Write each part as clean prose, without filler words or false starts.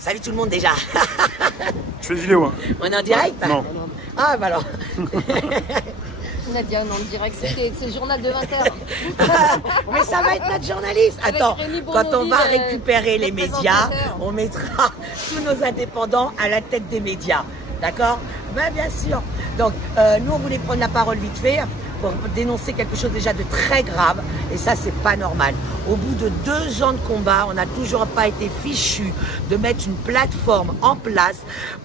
Salut tout le monde déjà. Je fais une vidéo. Hein. On est en direct? Non. Ah bah alors. Nadia, on en dirait que c'est le journal de 20h. Mais ça va être notre journaliste. Avec Attends, Rémi quand on va Bournonville, récupérer les le médias, présentateur. on mettra tous nos indépendants à la tête des médias. D'accord? Ben, bien sûr. Donc, nous, on voulait prendre la parole vite fait pour dénoncer quelque chose déjà de très grave. Et ça, c'est pas normal. Au bout de 2 ans de combat, on n'a toujours pas été fichu de mettre une plateforme en place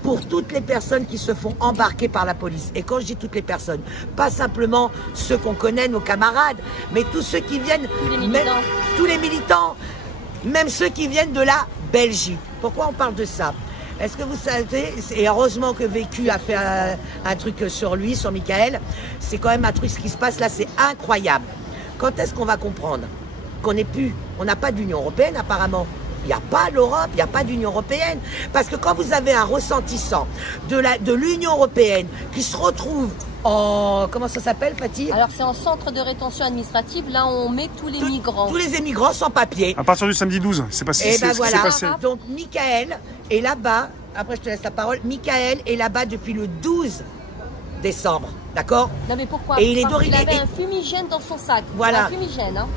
pour toutes les personnes qui se font embarquer par la police. Et quand je dis toutes les personnes, pas simplement ceux qu'on connaît, nos camarades, mais tous ceux qui viennent, tous les militants, même ceux qui viennent de la Belgique. Pourquoi on parle de ça? Est-ce que vous savez, et heureusement que Vécu a fait un truc sur lui, sur Michael, c'est quand même un truc, ce qui se passe là, c'est incroyable. Quand est-ce qu'on va comprendre qu'on n'est plus, on n'a pas d'Union européenne apparemment? Il n'y a pas l'Europe, il n'y a pas d'Union européenne. Parce que quand vous avez un ressentissant de l'Union européenne qui se retrouve en... Comment ça s'appelle, Fatih? Alors c'est en centre de rétention administrative, là on met tous les migrants. Tous les émigrants sans papier. À partir du samedi 12, c'est passé. Et ben voilà. Passé. Donc Michael est là-bas, après je te laisse la parole, Michael est là-bas depuis le 12 décembre, d'accord? Non mais pourquoi? Et il est Parce qu'il d'origine. avait un fumigène dans son sac. Voilà. Un fumigène, hein.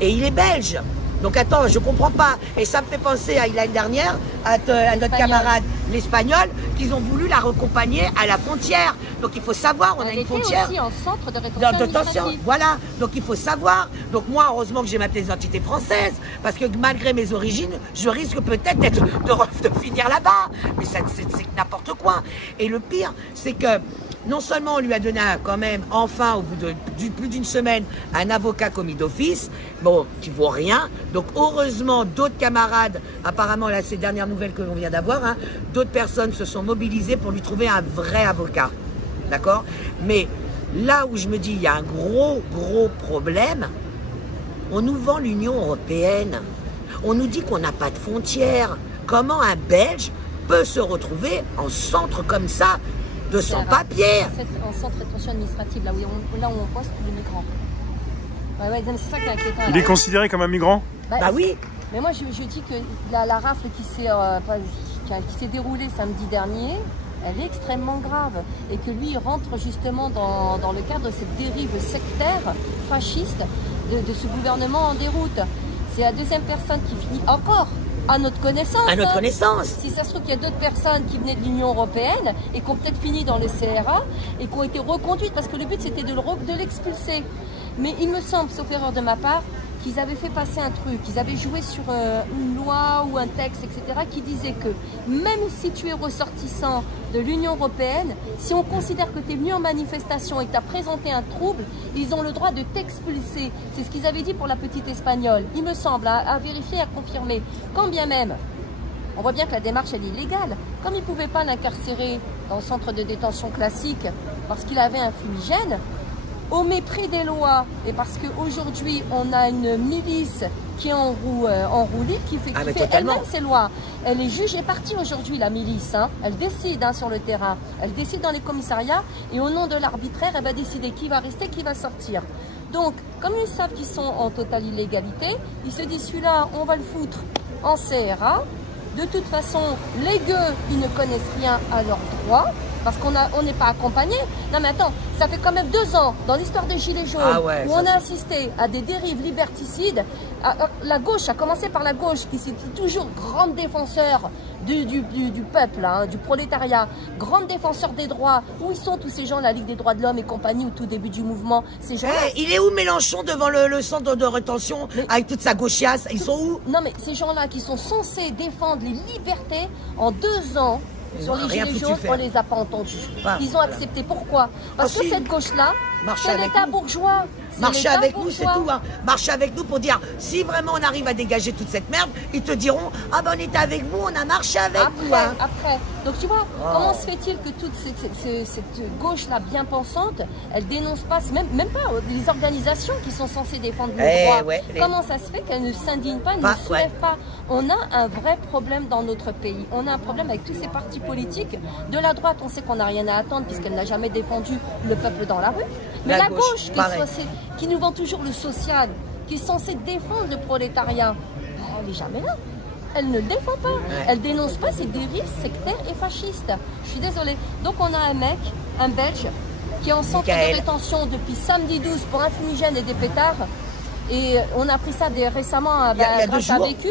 Et il est belge. Donc attends, je comprends pas. Et ça me fait penser à l'année dernière, à notre camarade l'espagnol, qu'ils ont voulu la raccompagner à la frontière. Donc il faut savoir, on a une frontière. Aussi en centre de rétention administrative. Voilà, donc il faut savoir. Donc moi, heureusement que j'ai ma pièce d'identité française, parce que malgré mes origines, je risque peut-être de finir là-bas. Mais c'est n'importe quoi. Et le pire, c'est que non seulement on lui a donné quand même, enfin, au bout de plus d'une semaine, un avocat commis d'office, bon, qui vaut rien. Donc heureusement, d'autres camarades, apparemment là, ces dernières nouvelles que l'on vient d'avoir, hein, d'autres personnes se sont mobilisées pour lui trouver un vrai avocat. D'accord? Mais là où je me dis, il y a un gros problème, on nous vend l'Union européenne. On nous dit qu'on n'a pas de frontières. Comment un Belge peut se retrouver en centre comme ça de sans papier? En centre de rétention administrative, là où on poste tous les migrants. Ouais, c'est ça qui est inquiétant. Il est considéré comme un migrant? Bah oui. Mais moi, je dis que la rafle qui s'est déroulée samedi dernier, elle est extrêmement grave. Et que lui, il rentre justement dans le cadre de cette dérive sectaire, fasciste, de ce gouvernement en déroute. C'est la deuxième personne qui finit encore. À notre connaissance. À notre connaissance. Si ça se trouve qu'il y a d'autres personnes qui venaient de l'Union européenne et qui ont peut-être fini dans le CRA et qui ont été reconduites parce que le but c'était de l'expulser. Mais il me semble, sauf erreur de ma part, qu'ils avaient fait passer un truc, qu'ils avaient joué sur une loi ou un texte, etc., qui disait que même si tu es ressortissant de l'Union européenne, si on considère que tu es venu en manifestation et que tu as présenté un trouble, ils ont le droit de t'expulser. C'est ce qu'ils avaient dit pour la petite Espagnole. Il me semble, à vérifier, à confirmer. Quand bien même, on voit bien que la démarche elle est illégale. Comme ils ne pouvaient pas l'incarcérer dans le centre de détention classique parce qu'il avait un fumigène, au mépris des lois, et parce qu'aujourd'hui on a une milice qui est en roue libre, qui fait elle-même ses lois. Elle est juge et partie aujourd'hui, la milice. Hein. Elle décide sur le terrain, elle décide dans les commissariats, et au nom de l'arbitraire, elle va décider qui va rester, qui va sortir. Donc, comme ils savent qu'ils sont en totale illégalité, ils se disent celui-là, on va le foutre en CRA. De toute façon, les gueux, ils ne connaissent rien à leurs droits. Parce qu'on n'est pas accompagné. Non mais attends, ça fait quand même 2 ans dans l'histoire des Gilets jaunes où on a assisté à des dérives liberticides. La gauche, a commencé par la gauche qui était toujours grande défenseur du peuple, hein, du prolétariat, grande défenseur des droits. Où ils sont tous ces gens, la Ligue des droits de l'homme et compagnie, au tout début du mouvement, ces gens il est où Mélenchon devant le centre de rétention avec toute sa gauchiasse? Ils sont où? Non mais ces gens-là qui sont censés défendre les libertés, en 2 ans, sur les Gilets jaunes, on les a pas entendus. Ils ont accepté. Pourquoi? Parce que cette gauche-là, c'est l'État bourgeois. Marcher avec nous, c'est tout. Hein. Marcher avec nous pour dire, si vraiment on arrive à dégager toute cette merde, ils te diront, ah ben on était avec vous, on a marché avec vous. Hein. Après, donc tu vois, comment se fait-il que toute cette gauche-là bien pensante, elle dénonce pas, même pas les organisations qui sont censées défendre nos droits. Comment ça se fait qu'elle ne s'indigne pas, ne se soulève pas? On a un vrai problème dans notre pays. On a un problème avec tous ces partis politiques. De la droite, on sait qu'on n'a rien à attendre puisqu'elle n'a jamais défendu le peuple dans la rue. Mais la gauche qui nous vend toujours le social, qui est censée défendre le prolétariat, elle n'est jamais là. elle ne le défend pas. Elle dénonce pas ces dérives sectaires et fascistes. Je suis désolée. Donc on a un mec, un Belge, qui est en centre de rétention depuis samedi 12 pour un fumigène et des pétards. Et on a appris ça récemment grâce à Vécu,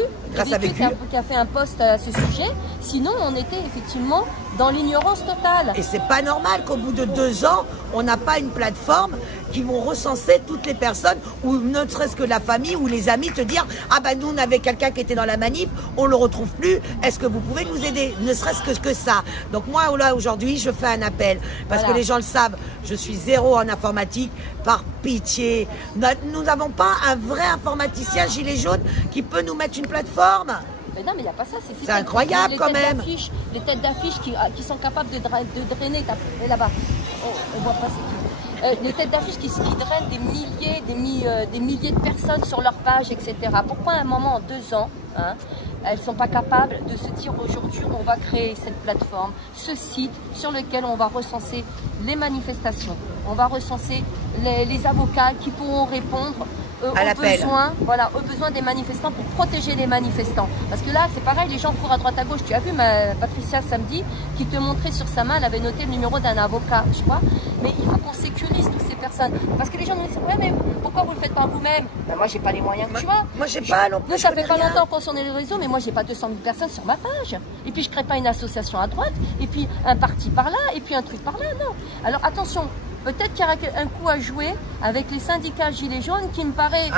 qui a fait un post à ce sujet. Sinon, on était effectivement dans l'ignorance totale. Et c'est pas normal qu'au bout de 2 ans, on n'a pas une plateforme qui vont recenser toutes les personnes, ou ne serait-ce que la famille ou les amis, te dire « Ah ben nous, on avait quelqu'un qui était dans la manif, on le retrouve plus, est-ce que vous pouvez nous aider ?» Ne serait-ce que ça. Donc moi, là, aujourd'hui, je fais un appel, parce que les gens le savent, je suis zéro en informatique, par pitié. Nous n'avons pas un vrai informaticien gilet jaune qui peut nous mettre une plateforme. Mais non, mais il n'y a pas ça. C'est incroyable quand même. Les têtes d'affiche qui sont capables de drainer. Là-bas, on voit pas c'est qui. Les têtes d'affiche qui drainent des milliers de personnes sur leur page, etc. Pourquoi à un moment, en 2 ans, hein, elles ne sont pas capables de se dire aujourd'hui, on va créer cette plateforme, ce site sur lequel on va recenser les manifestations, on va recenser les avocats qui pourront répondre aux besoins des manifestants pour protéger les manifestants. Parce que là, c'est pareil, les gens courent à droite à gauche. Tu as vu Patricia samedi qui te montrait sur sa main, elle avait noté le numéro d'un avocat, je crois. Mais il faut qu'on sécurise toutes ces personnes. Parce que les gens nous disent, ouais, mais pourquoi vous ne le faites pas vous-même? Ben, moi, j'ai pas les moyens que tu vois. Moi, j'ai pas non plus. Nous, ça fait pas longtemps qu'on s'en est les réseaux, mais moi, j'ai pas 200 000 personnes sur ma page. Et puis, je crée pas une association à droite, et puis un parti par là, et puis un truc par là, non. Alors, attention. Peut-être qu'il y aura un coup à jouer avec les syndicats gilets jaunes qui me paraît,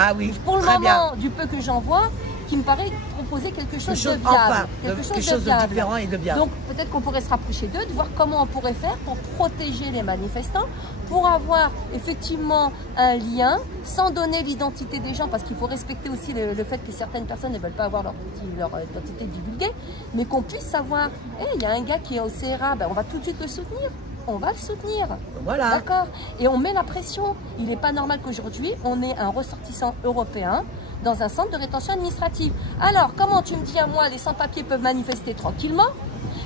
pour le moment, du peu que j'en vois, qui me paraît proposer quelque chose de viable. Quelque chose de différent et de bien. Donc peut-être qu'on pourrait se rapprocher d'eux, de voir comment on pourrait faire pour protéger les manifestants, pour avoir effectivement un lien, sans donner l'identité des gens, parce qu'il faut respecter aussi le fait que certaines personnes ne veulent pas avoir leur identité divulguée, mais qu'on puisse savoir, il y a un gars qui est au CRA, ben, on va tout de suite le soutenir. On va le soutenir. Voilà. D'accord. Et on met la pression. Il n'est pas normal qu'aujourd'hui, on ait un ressortissant européen dans un centre de rétention administrative. Alors, comment tu me dis à moi, les sans-papiers peuvent manifester tranquillement?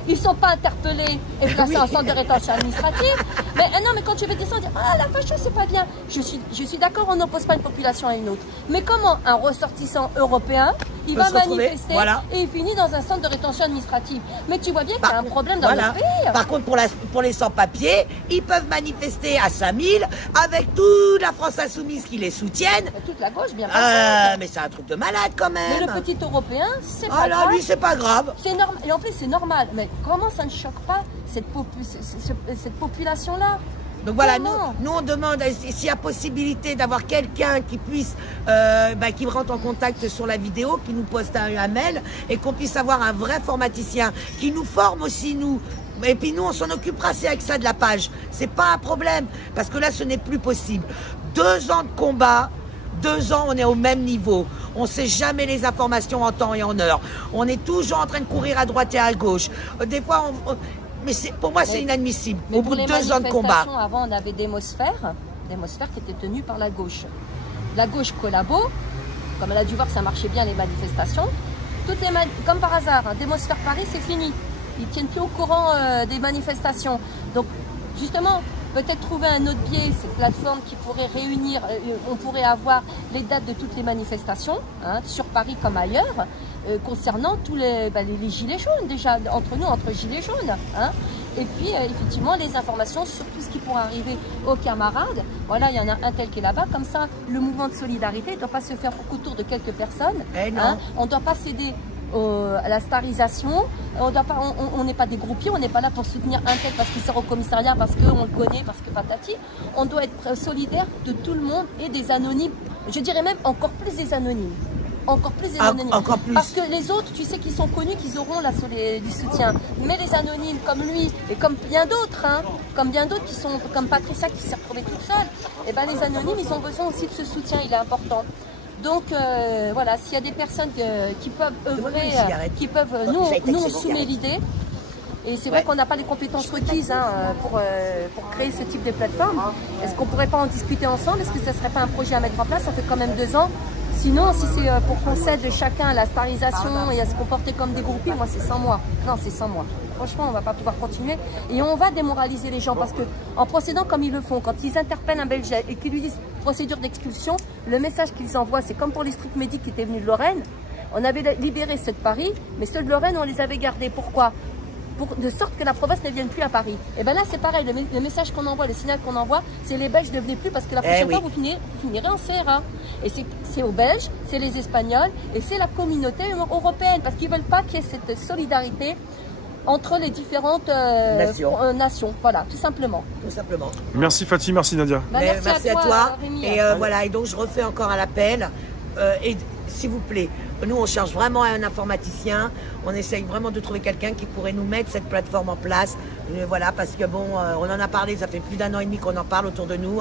Ils ne sont pas interpellés et placés en centre de rétention administrative. Mais non, mais quand tu veux descendre, ah, la facho, c'est pas bien. Je suis d'accord, on n'oppose pas une population à une autre. Mais comment un ressortissant européen, il va manifester et il finit dans un centre de rétention administrative? Mais tu vois bien qu'il y a un problème dans le pays. Par contre, pour les sans-papiers, ils peuvent manifester à 5000 avec toute la France insoumise qui les soutiennent. Toute la gauche, bien sûr. Mais c'est un truc de malade quand même. Mais le petit européen, c'est pas grave. Lui, c'est pas grave. C'est normal. Et en plus, c'est normal. Mais comment ça ne choque pas cette population-là? Donc voilà, nous on demande s'il y a possibilité d'avoir quelqu'un qui puisse, qui rentre en contact sur la vidéo, qui nous poste un mail et qu'on puisse avoir un vrai formaticien qui nous forme aussi nous. Et puis nous on s'en occupera, c'est avec ça de la page. C'est pas un problème parce que là ce n'est plus possible. 2 ans de combat. 2 ans, on est au même niveau. On ne sait jamais les informations en temps et en heure. On est toujours en train de courir à droite et à gauche. Des fois, mais pour moi, c'est inadmissible. Au bout de 2 ans de combat. Avant, on avait Démosphère qui était tenue par la gauche. La gauche collabo, comme elle a dû voir que ça marchait bien les manifestations. Comme par hasard, Démosphère Paris, c'est fini. Ils ne tiennent plus au courant des manifestations. Donc, justement, peut-être trouver un autre biais, cette plateforme qui pourrait réunir, on pourrait avoir les dates de toutes les manifestations, hein, sur Paris comme ailleurs, concernant tous les gilets jaunes, déjà, entre gilets jaunes. Hein, et puis, effectivement, les informations sur tout ce qui pourrait arriver aux camarades. Voilà, il y en a un tel qui est là-bas, comme ça, le mouvement de solidarité ne doit pas se faire autour de quelques personnes. Hein, on ne doit pas céder à la starisation, on n'est pas des groupiers, on n'est pas là pour soutenir un tel parce qu'il sort au commissariat, parce qu'on le connaît, parce que patati. On doit être solidaire de tout le monde et des anonymes, je dirais même encore plus des anonymes. Encore plus des anonymes. Encore plus. Parce que les autres, tu sais qu'ils sont connus, qu'ils auront du soutien. Mais les anonymes comme lui et comme bien d'autres, hein, qui sont comme Patricia qui s'est retrouvée toute seule, et ben les anonymes, ils ont besoin aussi de ce soutien, il est important. Donc voilà, s'il y a des personnes qui peuvent œuvrer, nous on soumet l'idée. Et c'est vrai qu'on n'a pas les compétences requises pour créer ce type de plateforme. Est-ce qu'on ne pourrait pas en discuter ensemble? Est-ce que ça ne serait pas un projet à mettre en place? Ça fait quand même 2 ans. Sinon, si c'est pour qu'on cède chacun à la starisation et à se comporter comme des groupies, moi c'est 100 mois. Non, c'est 100 mois. Franchement, on ne va pas pouvoir continuer. Et on va démoraliser les gens parce qu'en procédant comme ils le font, quand ils interpellent un Belge et qu'ils lui disent procédure d'expulsion, le message qu'ils envoient, c'est comme pour les strict médics qui étaient venus de Lorraine. On avait libéré ceux de Paris, mais ceux de Lorraine, on les avait gardés. Pourquoi? De sorte que la province ne vienne plus à Paris. Et bien là, c'est pareil, le message qu'on envoie, le signal qu'on envoie, c'est les Belges ne venez plus parce que la prochaine fois, vous finirez en CRA. Et c'est aux Belges, c'est les Espagnols et c'est la communauté européenne parce qu'ils ne veulent pas qu'il y ait cette solidarité entre les différentes nations. Voilà, tout simplement. Tout simplement. Merci Fatih, merci Nadia. Bah, merci à toi. Rémi. Et voilà, et donc je refais encore un appel. Et s'il vous plaît, nous on cherche vraiment un informaticien, on essaye vraiment de trouver quelqu'un qui pourrait nous mettre cette plateforme en place, voilà, parce que bon, on en a parlé, ça fait plus d'1 an et demi qu'on en parle autour de nous.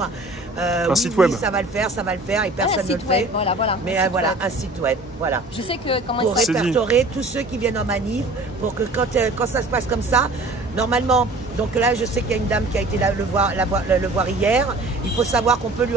Un site web. Ça va le faire, et personne ne le fait. Voilà. Mais voilà, un site web, voilà. Je sais que comment pour répertorier tous ceux qui viennent en manif, pour que quand ça se passe comme ça, normalement, donc là je sais qu'il y a une dame qui a été le voir hier, il faut savoir qu'on peut lui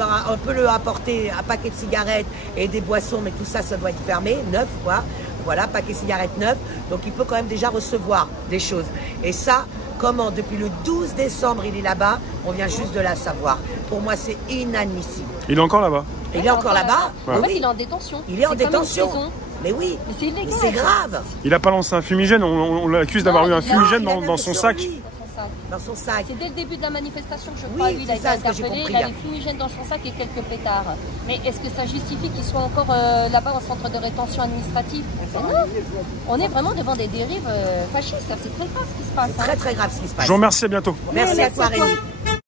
apporter un paquet de cigarettes et des boissons, mais tout ça, ça doit être fermé, neuf quoi, voilà, paquet de cigarettes neuf, donc il peut quand même déjà recevoir des choses. Et ça, comment depuis le 12 décembre il est là-bas, on vient juste de la savoir. Pour moi c'est inadmissible. Il est encore là-bas? Il est encore là-bas? En fait, il est en détention. Il est en détention. Mais oui, c'est grave. Il n'a pas lancé un fumigène, on l'accuse d'avoir eu un fumigène dans son sac. Dans son sac. C'est dès le début de la manifestation que je crois, lui, il a été interpellé, il a des fumigènes dans son sac et quelques pétards. Mais est-ce que ça justifie qu'il soit encore là-bas en centre de rétention administrative? Non, on est vraiment devant des dérives fascistes, c'est très grave ce qui se passe. C'est très grave ce qui se passe. Je vous remercie, à bientôt. Merci à toi Rémi.